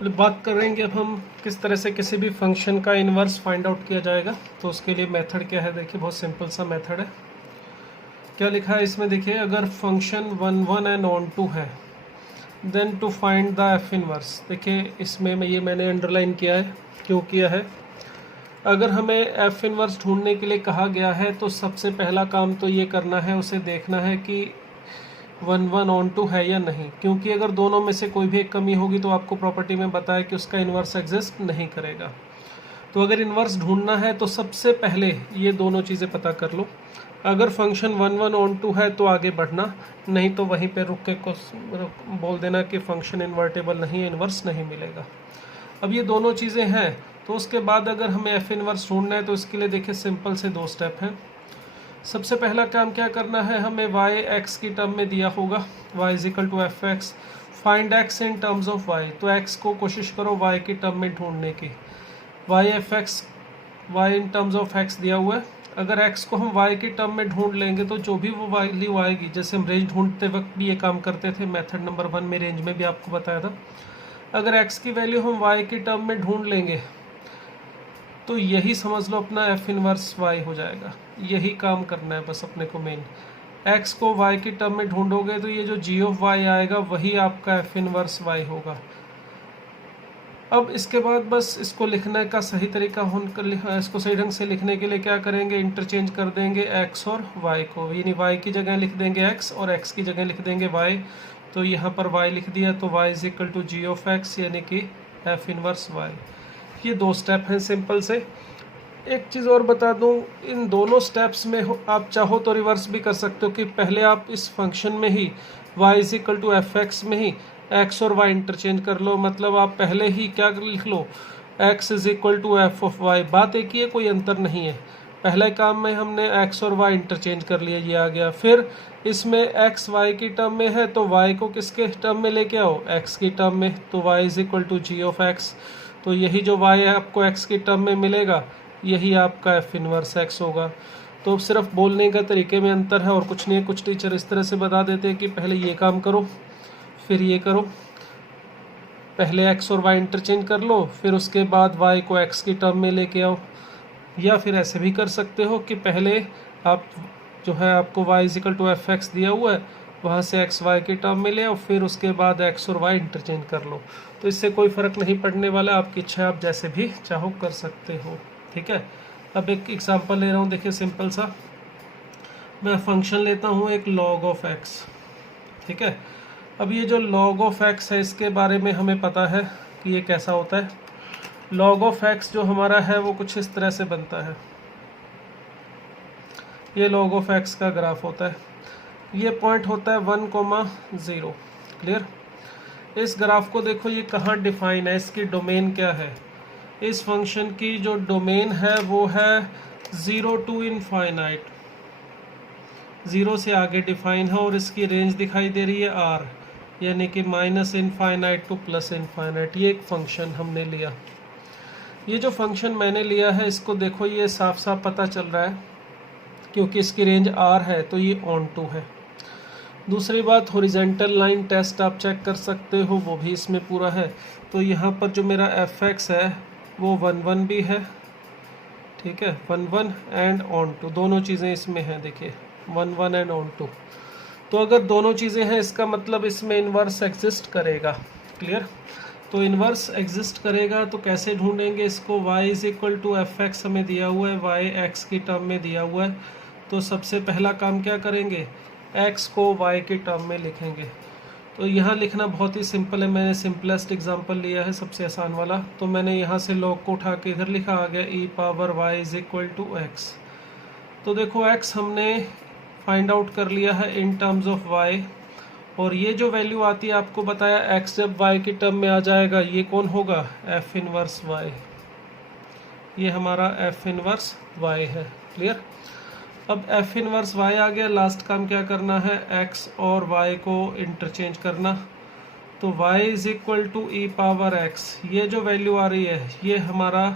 बात करेंगे अब हम किस तरह से किसी भी फंक्शन का इन्वर्स फाइंड आउट किया जाएगा। तो उसके लिए मेथड क्या है, देखिए बहुत सिंपल सा मेथड है। क्या लिखा है इसमें, देखिए अगर फंक्शन 1 1 एंड ऑन टू है then to find the F inverse. देखिए इसमें मैंने अंडरलाइन किया है, क्यों किया है। अगर हमें एफ इनवर्स ढूंढने के लिए कहा गया है तो सबसे पहला काम तो ये करना है, उसे देखना है कि 1 1 ऑन टू है या नहीं, क्योंकि अगर दोनों में से कोई भी एक कमी होगी तो आपको प्रॉपर्टी में बताया कि उसका इन्वर्स एग्जिस्ट नहीं करेगा। तो अगर इन्वर्स ढूंढना है तो सबसे पहले ये दोनों चीज़ें पता कर लो। अगर फंक्शन 1 1 ऑन टू है तो आगे बढ़ना, नहीं तो वहीं पे रुक के बोल देना कि फंक्शन इन्वर्टेबल नहीं है, इन्वर्स नहीं मिलेगा। अब ये दोनों चीज़ें हैं तो उसके बाद अगर हमें एफ इन्वर्स ढूंढना है तो इसके लिए देखिए सिंपल से 2 स्टेप हैं। सबसे पहला काम क्या करना है, हमें y x की टर्म में दिया होगा y is equal to F X, find x in terms of y। तो x को कोशिश करो y की टर्म में ढूंढने की। y F x y in terms of x दिया हुआ है। अगर x को हम y की टर्म में ढूंढ लेंगे तो जो भी वो वैल्यू आएगी, जैसे हम रेंज ढूंढते वक्त भी ये काम करते थे, मेथड नंबर 1 में रेंज में भी आपको बताया था। अगर x की वैल्यू हम y की टर्म में ढूंढ लेंगे तो यही समझ लो अपना एफ इनवर्स y हो जाएगा। यही काम करना है बस अपने को मेन। x को y की टर्म में ढूंढोगे तो ये जो g ऑफ y आएगा वही आपका एफ इनवर्स y होगा। अब इसके बाद बस इसको लिखने का सही तरीका इसको सही ढंग से लिखने के लिए क्या करेंगे, इंटरचेंज कर देंगे x और y को, यानी y की जगह लिख देंगे x और x की जगह लिख देंगे y। तो यहाँ पर y लिख दिया तो y is equal to G of x, यानी कि एफ इनवर्स y। ये 2 स्टेप हैं सिंपल से। एक चीज़ और बता दूं, इन दोनों स्टेप्स में आप चाहो तो रिवर्स भी कर सकते हो कि पहले आप इस फंक्शन में ही y is equal to F X में ही x और y इंटरचेंज कर लो। मतलब आप पहले ही क्या लिख लो, x is equal to F of y। बात एक ही है, कोई अंतर नहीं है। पहले काम में हमने x और y इंटरचेंज कर लिया, ये आ गया। फिर इसमें x y की टर्म में है तो y को किसके टर्म में लेके आओ, x की टर्म में। तो y is equal to G of x। तो यही जो y है आपको x की टर्म में मिलेगा, यही आपका एफ इनवर्स x होगा। तो सिर्फ बोलने का तरीके में अंतर है और कुछ नहीं है। कुछ टीचर इस तरह से बता देते हैं कि पहले ये काम करो फिर ये करो, पहले x और y इंटरचेंज कर लो फिर उसके बाद y को x की टर्म में लेके आओ। या फिर ऐसे भी कर सकते हो कि पहले आप जो है आपको y is equal to F X दिया हुआ है, वहाँ से x y की टर्म में ले आओ, फिर उसके बाद x और y इंटरचेंज कर लो। तो इससे कोई फ़र्क नहीं पड़ने वाला, आपकी इच्छा आप जैसे भी चाहो कर सकते हो। ठीक है। अब एक एग्जांपल ले रहा हूँ, देखिए सिंपल सा। मैं फंक्शन लेता हूँ एक log ऑफ x। ठीक है। अब ये जो log ऑफ x है इसके बारे में हमें पता है कि ये कैसा होता है। log ऑफ x जो हमारा है वो कुछ इस तरह से बनता है। ये log ऑफ x का ग्राफ होता है। ये पॉइंट होता है 1,0। क्लियर। इस ग्राफ को देखो, ये कहाँ डिफाइन है, इसकी डोमेन क्या है। इस फंक्शन की जो डोमेन है वो है 0 टू इनफाइनाइट, 0 से आगे डिफाइन है, और इसकी रेंज दिखाई दे रही है r, यानी कि minus infinite two plus infinite. ये एक फंक्शन हमने लिया। ये जो फंक्शन मैंने लिया है इसको देखो, ये साफ साफ पता चल रहा है क्योंकि इसकी रेंज r है तो ये ऑन टू है। दूसरी बात, हॉरिजॉन्टल लाइन टेस्ट आप चेक कर सकते हो, वो भी इसमें पूरा है। तो यहाँ पर जो मेरा एफ एक्स है वो 1 1 भी है। ठीक है, 1 1 एंड ऑन टू, दोनों चीज़ें इसमें हैं। देखिए 1 1 एंड ऑन टू। तो अगर दोनों चीज़ें हैं इसका मतलब इसमें इन्वर्स एग्जिस्ट करेगा। क्लियर। तो इन्वर्स एग्जिस्ट करेगा तो कैसे ढूंढेंगे इसको, y is equal to F X हमें दिया हुआ है, y x की टर्म में दिया हुआ है। तो सबसे पहला काम क्या करेंगे, x को y की टर्म में लिखेंगे। तो यहाँ लिखना बहुत ही सिंपल है, मैंने सिंपलेस्ट एग्जांपल लिया है, सबसे आसान वाला। तो मैंने यहाँ से log को उठा के इधर लिखा, आ गया e power y is equal to x। तो देखो x हमने फाइंड आउट कर लिया है इन टर्म्स ऑफ y, और ये जो वैल्यू आती है आपको बताया x जब y की टर्म में आ जाएगा ये कौन होगा, एफ इनवर्स y। ये हमारा एफ इनवर्स y है। क्लियर। अब एफ इनवर्स y आ गया, लास्ट काम क्या करना है, x और y को इंटरचेंज करना। तो y is equal to E power x, ये जो वैल्यू आ रही है ये हमारा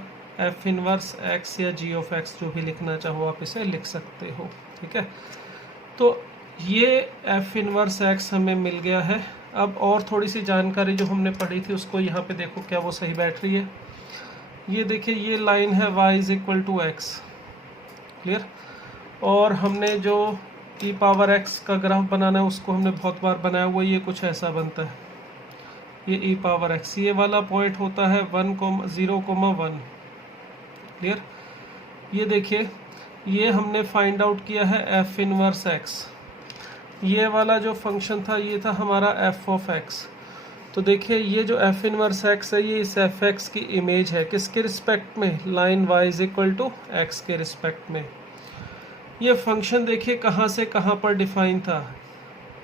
एफ इनवर्स x या g ऑफ x, जो भी लिखना चाहो आप इसे लिख सकते हो। ठीक है। तो ये एफ इनवर्स x हमें मिल गया है अब और थोड़ी सी जानकारी जो हमने पढ़ी थी उसको यहाँ पे देखो क्या वो सही बैठ रही है। ये देखिए ये लाइन है y is equal to X, clear. और हमने जो e पावर x का ग्राफ बनाना है उसको हमने बहुत बार बनाया हुआ, ये कुछ ऐसा बनता है। ये e पावर x, ये वाला पॉइंट होता है 0,1, क्लियर। ये देखिए ये हमने फाइंड आउट किया है f इनवर्स x। ये वाला जो फंक्शन था ये था हमारा f ऑफ x। तो देखिए ये जो f इनवर्स x है ये इस एफ एक्स की इमेज है, किसके रिस्पेक्ट में, line y is equal to x के रिस्पेक्ट में। ये फंक्शन देखिए कहाँ से कहाँ पर डिफाइन था।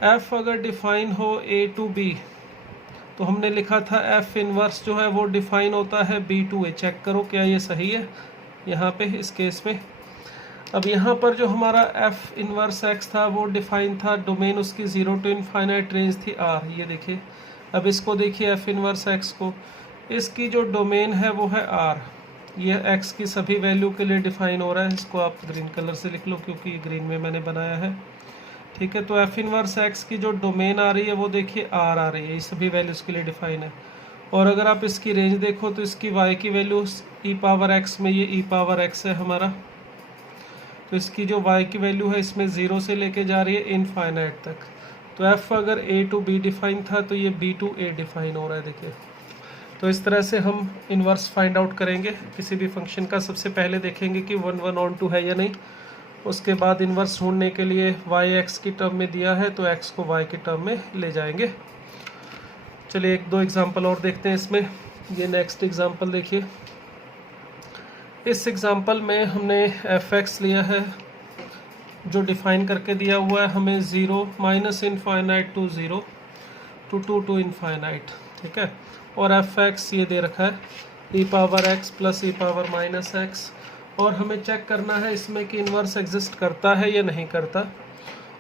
f अगर डिफाइन हो a टू b तो हमने लिखा था f इनवर्स जो है वो डिफाइन होता है b टू a। चेक करो क्या ये सही है यहाँ पे इस केस में। अब यहाँ पर जो हमारा f इनवर्स x था वो डिफाइन था, डोमेन उसकी 0 टू इनफाइनाइट रेंज थी r। ये देखिए अब इसको देखिए f इनवर्स x को, इसकी जो डोमेन है वो है r। ये x की सभी वैल्यू के लिए डिफाइन हो रहा है, इसको आप ग्रीन कलर से लिख लो क्योंकि ग्रीन में मैंने बनाया है, ठीक है। तो f इनवर्स x की जो डोमेन आ रही है वो देखिए r आ रही है, ये सभी वैल्यूज़ के लिए डिफाइन है। और अगर आप इसकी रेंज देखो तो इसकी y की वैल्यू e पावर x में, ये e पावर x है हमारा, तो इसकी जो y की वैल्यू है इसमें 0 से लेके जा रही है इनफाइनाइट तक। तो f अगर a टू b डिफाइन था तो ये b टू a डिफाइन हो रहा है, देखिए। तो इस तरह से हम इन्वर्स फाइंड आउट करेंगे किसी भी फंक्शन का। सबसे पहले देखेंगे कि 1 1 ऑन 2 है या नहीं, उसके बाद इन्वर्स ढूंढने के लिए y x की टर्म में दिया है तो x को y की टर्म में ले जाएंगे। चलिए एक दो एग्जांपल और देखते हैं इसमें। ये नेक्स्ट एग्जांपल देखिए। इस एग्जांपल में हमने f(x) लिया है जो डिफाइन करके दिया हुआ है हमें 0 minus infinite to 0 to 2 to infinite, ठीक है। और f(x) ये दे रखा है e power x plus e power minus x। और हमें चेक करना है इसमें कि इन्वर्स एग्जिस्ट करता है या नहीं करता,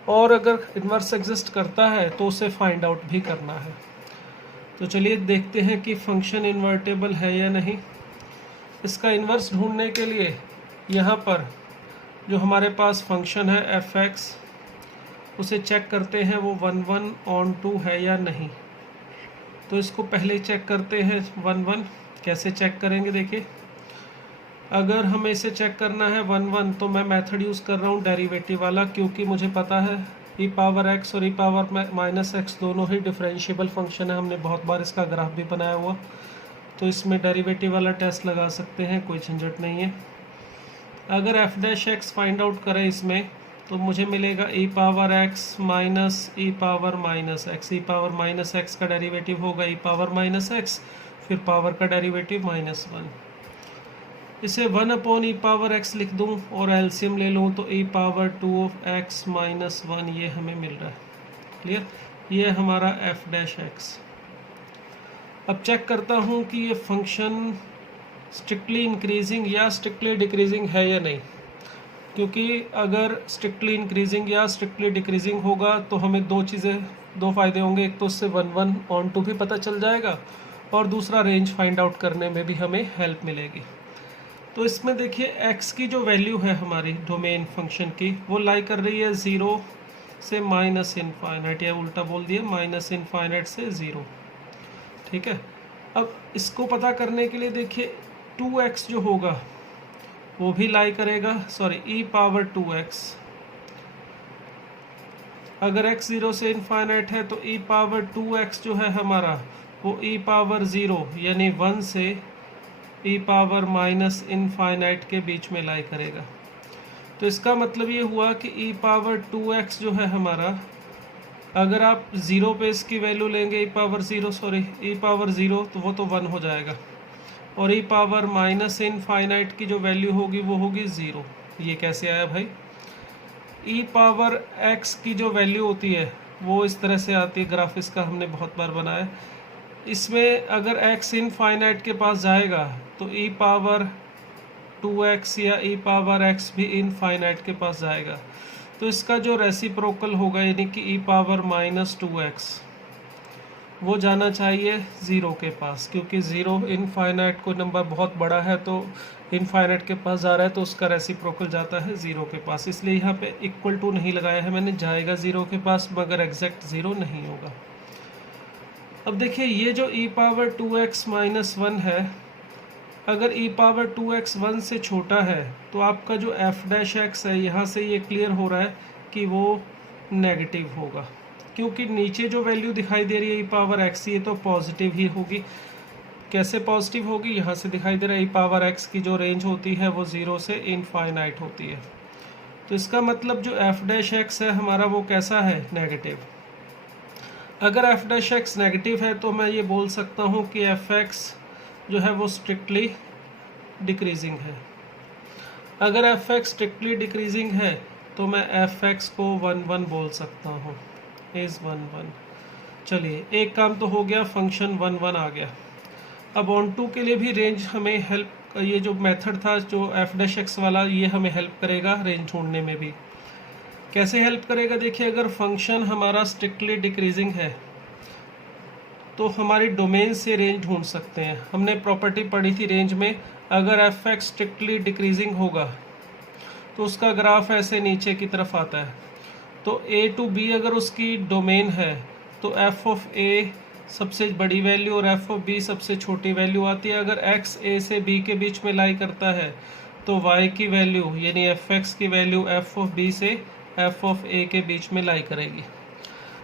और अगर इन्वर्स एग्जिस्ट करता है तो उसे फाइंड आउट भी करना है। तो चलिए देखते हैं कि फंक्शन इन्वर्टेबल है या नहीं। इसका इन्वर्स ढूंढने के लिए यहाँ पर जो हमारे पास फंक्शन है f(x) उसे चेक करते हैं वो 1 1 ऑन 2 है या नहीं। तो इसको पहले चेक करते हैं 1 1। कैसे चेक करेंगे देखिए, अगर हमें इसे चेक करना है 1 1 तो मैं मेथड यूज़ कर रहा हूँ डेरिवेटिव वाला, क्योंकि मुझे पता है e पावर x और e पावर माइनस x दोनों ही डिफरेंशिएबल फंक्शन है। हमने बहुत बार इसका ग्राफ भी बनाया हुआ, तो इसमें डेरिवेटिव वाला टेस्ट लगा सकते हैं, कोई झंझट नहीं है। अगर f'(x) फाइंड आउट करें इसमें तो मुझे मिलेगा e power x minus e power minus x। e power minus x का डेरिवेटिव होगा e पावर माइनस x, फिर पावर का डेरिवेटिव -1। इसे 1 अपॉन e पावर x लिख दूं और एलसीएम ले लूं तो e power 2 of x minus 1 ये हमें मिल रहा है, क्लियर। ये हमारा f'(x). अब चेक करता हूं कि ये फंक्शन स्ट्रिक्टली इंक्रीजिंग या स्ट्रिक्टली डिक्रीजिंग है या नहीं, क्योंकि अगर स्ट्रिक्टली इंक्रीजिंग या स्ट्रिक्टली डिक्रीजिंग होगा तो हमें दो फ़ायदे होंगे। एक तो उससे 1 1 ऑन 2 भी पता चल जाएगा, और दूसरा रेंज फाइंड आउट करने में भी हमें हेल्प मिलेगी। तो इसमें देखिए x की जो वैल्यू है हमारी डोमेन फंक्शन की वो लाई कर रही है 0 से माइनस इनफाइनाइट, या उल्टा बोल दिए माइनस इनफाइनाइट से 0, ठीक है। अब इसको पता करने के लिए देखिए 2x जो होगा वो भी लाई करेगा, सॉरी e पावर 2x। अगर x 0 से इनफाइनाइट है तो e पावर 2x जो है हमारा वो e पावर 0 यानी 1 से e पावर माइनस इनफाइनाइट के बीच में लाई करेगा। तो इसका मतलब ये हुआ कि e पावर 2x जो है हमारा, अगर आप 0 पे इसकी वैल्यू लेंगे e पावर 0 तो वो तो 1 हो जाएगा, और e पावर माइनस इनफाइनाइट की जो वैल्यू होगी वो होगी 0। ये कैसे आया भाई, e पावर x की जो वैल्यू होती है वो इस तरह से आती है, ग्राफ इसका हमने बहुत बार बनाया है। इसमें अगर x इनफाइनाइट के पास जाएगा तो e पावर 2x या e पावर x भी इनफाइनाइट के पास जाएगा, तो इसका जो रेसिप्रोकल होगा यानी कि e पावर माइनस 2x वो जाना चाहिए 0 के पास, क्योंकि 0 इनफाइनाइट को नंबर बहुत बड़ा है तो इनफाइनाइट के पास जा रहा है तो उसका रेसिप्रोकल जाता है 0 के पास। इसलिए यहाँ पे इक्वल टू नहीं लगाया है मैंने, जाएगा 0 के पास मगर एग्जैक्ट 0 नहीं होगा। अब देखिए ये जो e पावर 2x माइनस 1 है, अगर e पावर 2x 1 से छोटा है तो आपका जो f डैश x है, यहाँ से ये क्लियर हो रहा है कि वो नेगेटिव होगा, क्योंकि नीचे जो वैल्यू दिखाई दे रही है e पावर x, ये तो पॉजिटिव ही होगी। कैसे पॉजिटिव होगी, यहाँ से दिखाई दे रहा है e पावर x की जो रेंज होती है वो 0 से इनफाइनाइट होती है। तो इसका मतलब जो f डैश x है हमारा वो कैसा है, नेगेटिव। अगर f डैश x नेगेटिव है तो मैं ये बोल सकता हूँ कि fx जो है वो स्ट्रिक्टली डिक्रीजिंग है। अगर fx स्ट्रिक्टली डिक्रीजिंग है तो मैं fx को 1 1 बोल सकता हूँ, इज 1 1। चलिए एक काम तो हो गया, फंक्शन 1 1 आ गया। अब ऑन टू के लिए भी रेंज हमें हेल्प, ये जो मेथड था जो f डैश x वाला, ये हमें हेल्प करेगा रेंज ढूंढने में भी। कैसे हेल्प करेगा, देखिए अगर फंक्शन हमारा स्ट्रिक्टली डिक्रीजिंग है तो हमारी डोमेन से रेंज ढूंढ सकते हैं। हमने प्रॉपर्टी पढ़ी थी रेंज में, अगर fx स्ट्रिक्टली डिक्रीजिंग होगा तो उसका ग्राफ ऐसे नीचे की तरफ आता है। तो a टू b अगर उसकी डोमेन है तो f ऑफ a सबसे बड़ी वैल्यू और f ऑफ b सबसे छोटी वैल्यू आती है। अगर x a से b के बीच में लाई करता है तो y की वैल्यू यानी fx की वैल्यू f ऑफ b से f ऑफ a के बीच में लाई करेगी।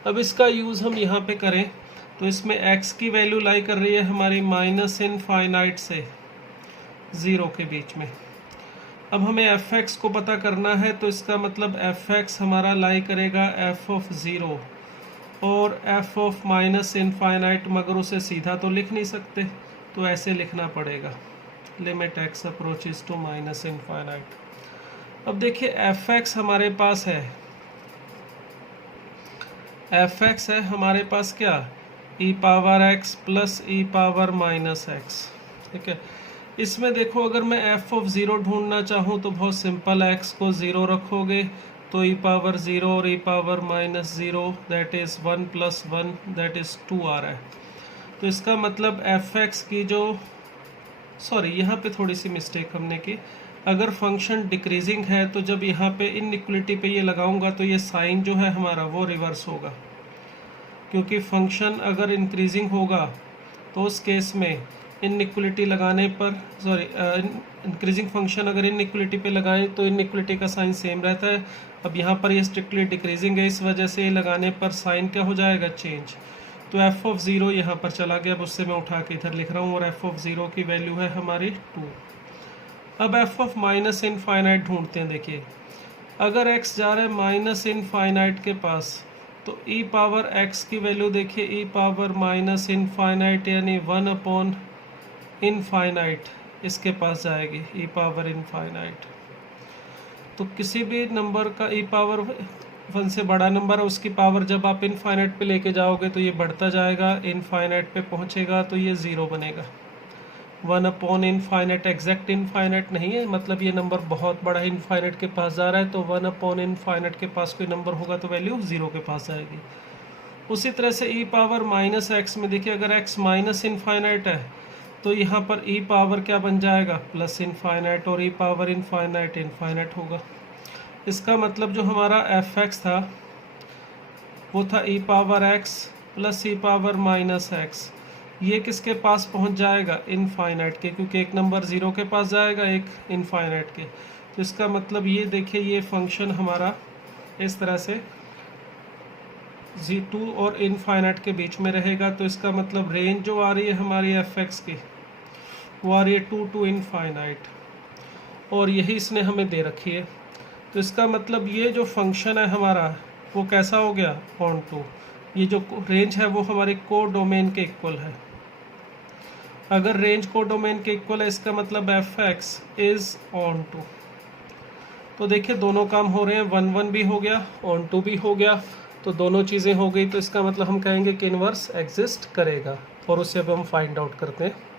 अब इसका यूज़ हम यहाँ पे करें तो इसमें x की वैल्यू लाई कर रही है हमारी माइनस इनफाइनाइट से 0 के बीच में। अब हमें fx को पता करना है तो इसका मतलब fx हमारा लाई करेगा f ऑफ 0 और f ऑफ माइनस इनफाइनाइट, मगर उसे सीधा तो लिख नहीं सकते तो ऐसे लिखना पड़ेगा, limit x approaches to minus infinite. अब देखिए fx हमारे पास है, fx है हमारे पास क्या, e power x plus e power minus x, ठीक है। इसमें देखो अगर मैं f ऑफ 0 ढूंढना चाहूँ तो बहुत सिंपल, x को 0 रखोगे तो e पावर 0 और e power minus 0 that is 1 plus 1 that is 2 आ रहा है। तो इसका मतलब fx की जो, सॉरी यहाँ पे थोड़ी सी मिस्टेक हमने की, अगर फंक्शन डिक्रीजिंग है तो जब यहाँ पे इनइक्वलिटी पे ये लगाऊंगा तो ये साइन जो है हमारा वो रिवर्स होगा, क्योंकि फंक्शन अगर इंक्रीजिंग होगा तो उस केस में इनइक्वलिटी लगाने पर, सॉरी इंक्रीजिंग फंक्शन अगर इनइक्वलिटी पे लगाएं तो इनइक्वलिटी का साइन सेम रहता है। अब यहाँ पर ये स्ट्रिक्टली डिक्रीजिंग है, इस वजह से लगाने पर साइन क्या हो जाएगा, चेंज। तो f ऑफ 0 यहाँ पर चला गया, अब उससे मैं उठा के इधर लिख रहा हूँ और f ऑफ 0 की वैल्यू है हमारी 2। अब f ऑफ माइनस इनफाइनाइट ढूंढते हैं। देखिए अगर x जा रहा है माइनस इनफाइनाइट के पास तो e पावर x की वैल्यू देखिए e पावर माइनस इनफाइनाइट यानी 1 अपॉन इनफाइनाइट इसके पास जाएगी, e पावर इनफाइनाइट। तो किसी भी नंबर का e पावर 1 से बड़ा नंबर है, उसकी पावर जब आप इनफाइनाइट पे लेके जाओगे तो ये बढ़ता जाएगा, इनफाइनाइट पे पहुंचेगा तो ये 0 बनेगा। 1 अपॉन इनफाइनाइट एग्जैक्ट इनफाइनाइट नहीं है, मतलब ये नंबर बहुत बड़ा इनफाइनाइट के पास जा रहा है, तो 1 अपॉन इनफाइनाइट के पास कोई नंबर होगा तो वैल्यू 0 के पास जाएगी। उसी तरह से e पावर माइनस एक्स में देखिए अगर x माइनस इनफाइनाइट है तो यहाँ पर e पावर क्या बन जाएगा, प्लस इनफाइनाइट, और e पावर इनफाइनाइट इनफाइनाइट होगा। इसका मतलब जो हमारा fx था वो था e power x plus e power minus x, ये किसके पास पहुंच जाएगा, इनफाइनाइट के, क्योंकि एक नंबर 0 के पास जाएगा एक इनफाइनाइट के। तो इसका मतलब ये देखिए ये फंक्शन हमारा इस तरह से 2 और इनफाइनाइट के बीच में रहेगा। तो इसका मतलब रेंज जो आ रही है हमारी fx की वो आ रही है 2 टू इनफाइनाइट, और यही इसने हमें दे रखी है। तो इसका मतलब ये जो फंक्शन है हमारा वो कैसा हो गया, ऑन टू। ये जो रेंज है वो हमारे को डोमेन के इक्वल है। अगर रेंज को डोमेन के इक्वल है इसका मतलब fx इज ऑन टू। तो देखिए दोनों काम हो रहे हैं, 1 1 भी हो गया, ऑन टू भी हो गया, तो दोनों चीज़ें हो गई। तो इसका मतलब हम कहेंगे कि इनवर्स एग्जिस्ट करेगा, और उसे अब हम फाइंड आउट करते हैं।